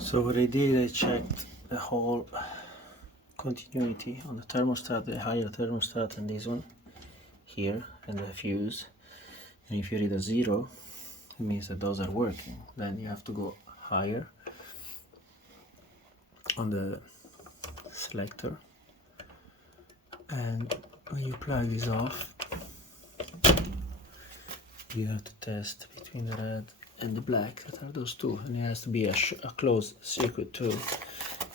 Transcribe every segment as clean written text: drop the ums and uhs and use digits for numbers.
So what I did, I checked the whole continuity on the thermostat, the higher thermostat, and this one here, and the fuse. And if you read a 0, it means that those are working. Then you have to go higher on the selector, and when you plug this off, you have to test between the red and the black, that are those two, and it has to be a closed circuit too.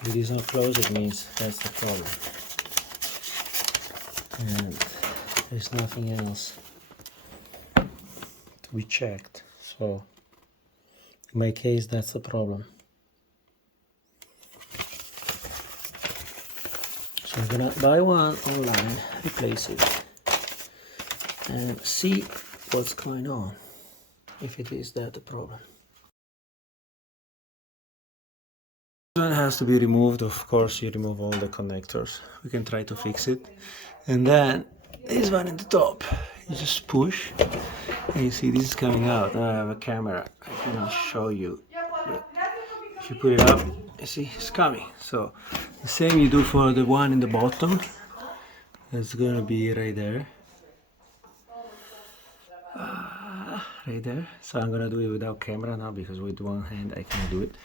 If it is not closed, it means that's the problem, and there's nothing else to be checked. So in my case, that's the problem. So I'm gonna buy one online, replace it, and see what's going on, if it is that the problem. This one has to be removed. Of course, you remove all the connectors. We can try to fix it. And then this one in the top, you just push, and you see this is coming out. Now I have a camera, I cannot show you, but if you put it up, you see it's coming. So the same you do for the one in the bottom. It's gonna be right there. Right there. So I'm gonna do it without camera now, because with one hand I can do it.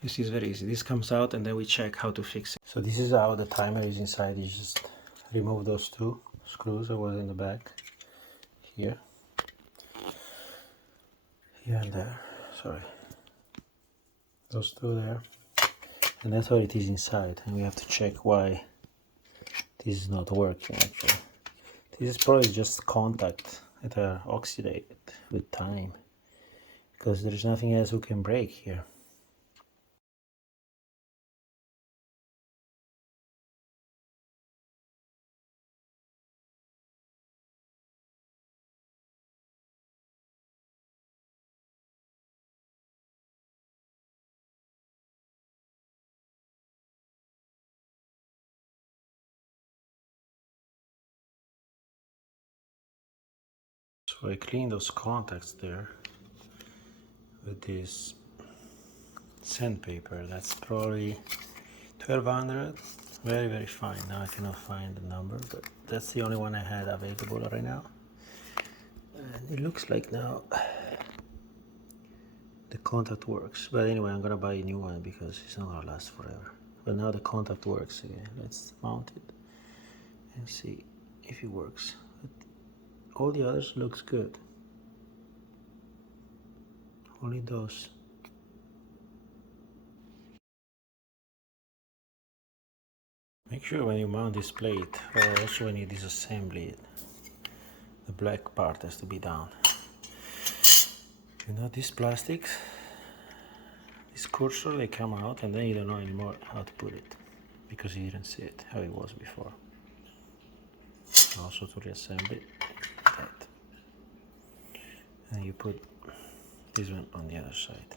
This is very easy. This comes out, and then we check how to fix it. So this is how the timer is inside. You just remove those two screws that was in the back, here and there, sorry, those two there, and that's what it is inside. And we have to check why this is not working. Actually, this is probably just contact that are oxidated with time, because there's nothing else we can break here. So I clean those contacts there with this sandpaper. That's probably 1200, very fine. Now I cannot find the number, but that's the only one I had available right now. And it looks like now the contact works. But anyway, I'm gonna buy a new one because it's not gonna last forever. But now the contact works again. Let's mount it and see if it works. But all the others looks good. Only those. Make sure when you mount this plate, or also when you disassemble it, the black part has to be down. You know, these plastics, this cursor, they come out, and then you don't know anymore how to put it, because you didn't see it how it was before. Also to reassemble it, that. And you put this one on the other side.